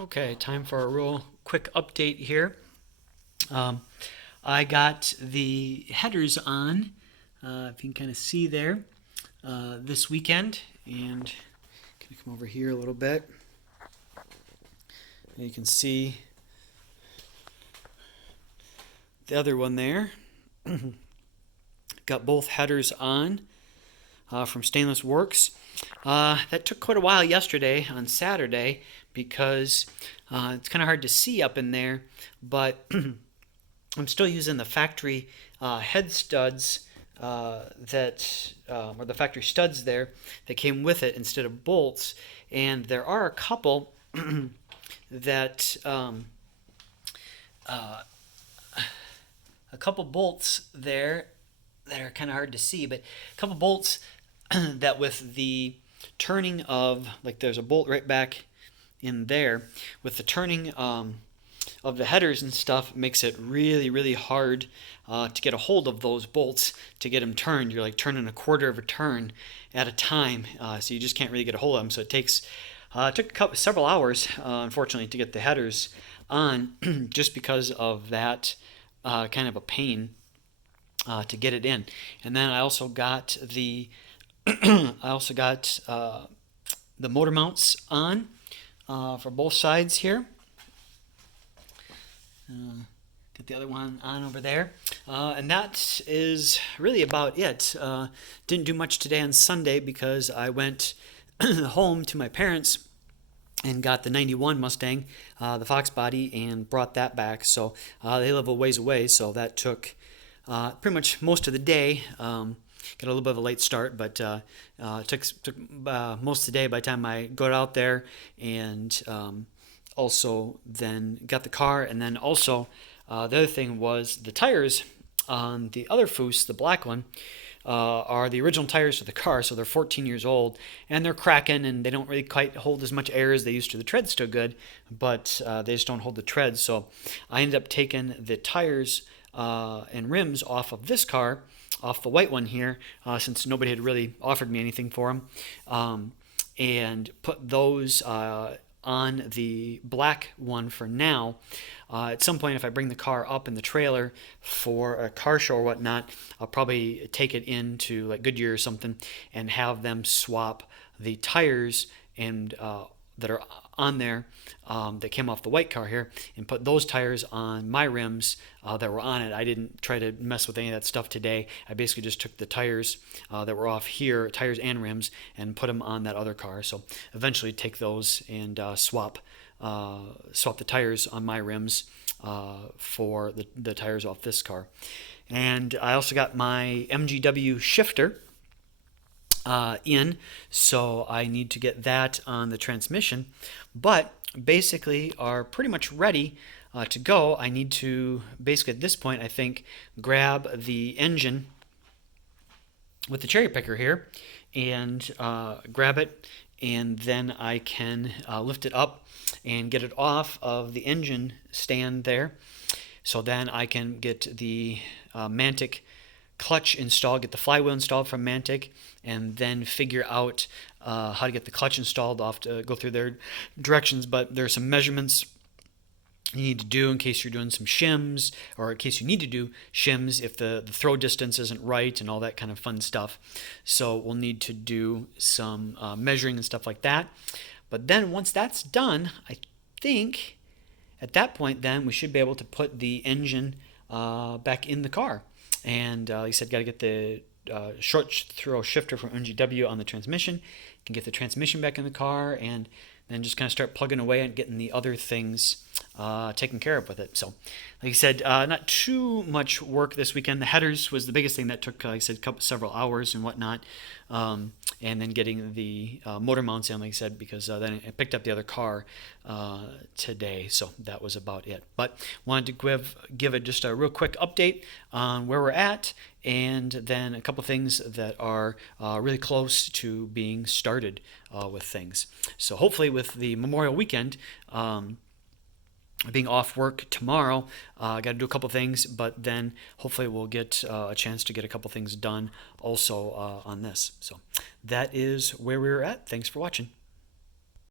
Okay, time for a real quick update here. Um, I got the headers on, if you can kind of see there, this weekend. And can I come over here a little bit? And you can see the other one there. Got both headers on from Stainless Works. That took quite a while yesterday on Saturday because it's kind of hard to see up in there, but I'm still using the factory head studs or the factory studs there that came with it instead of bolts. And there are a couple that a couple bolts there that are kind of hard to see, but a couple bolts that with the turning of, like there's a bolt right back in there, with the turning of the headers and stuff makes it really, really hard to get a hold of those bolts to get them turned. You're like turning a quarter of a turn at a time, so you just can't really get a hold of them. So it took several hours, unfortunately, to get the headers on, just because of that kind of a pain to get it in. And then I also got the the motor mounts on for both sides here. Get the other one on over there. And that is really about it. Didn't do much today on Sunday because I went home to my parents and got the 91 Mustang, the Fox body, and brought that back. So they live a ways away, so that took pretty much most of the day. Got a little bit of a late start, but took most of the day by the time I got out there, and also then got the car. And then also the other thing was the tires on the other Foose, the black one, are the original tires for the car, so they're 14 years old, and they're cracking, and they don't really quite hold as much air as they used to. The tread's still good, but they just don't hold the tread. So I ended up taking the tires and rims off of this car, off the white one here, since nobody had really offered me anything for them, and put those on the black one for now. At some point, if I bring the car up in the trailer for a car show or whatnot, I'll probably take it into like Goodyear or something and have them swap the tires and that are on there that came off the white car here, and put those tires on my rims that were on it. I didn't try to mess with any of that stuff today. I basically just took the tires that were off here, tires and rims, and put them on that other car. So eventually take those and swap the tires on my rims for the tires off this car. And I also got my MGW shifter in, so I need to get that on the transmission, but basically are pretty much ready to go. I need to basically at this point, I think, grab the engine with the cherry picker here and grab it, and then I can lift it up and get it off of the engine stand there. So then I can get the Mantic clutch installed, get the flywheel installed from Mantic, and then figure out how to get the clutch installed. I'll have to go through their directions, but there are some measurements you need to do in case you're doing some shims, or in case you need to do shims if the throw distance isn't right and all that kind of fun stuff. So we'll need to do some measuring and stuff like that. But then once that's done, I think at that point then we should be able to put the engine back in the car. And like I said, got to get the short throw shifter from MGW on the transmission, can get the transmission back in the car, and then just kind of start plugging away and getting the other things taken care of with it. So, like I said, not too much work this weekend. The headers was the biggest thing that took, like I said, several hours and whatnot. And then getting the motor mounts in, like I said, because then I picked up the other car today. So that was about it. But wanted to give it just a real quick update on where we're at, and then a couple things that are really close to being started with things. So hopefully with the Memorial Weekend, being off work tomorrow, I got to do a couple things, but then hopefully we'll get a chance to get a couple things done also on this. So that is where we're at. Thanks for watching.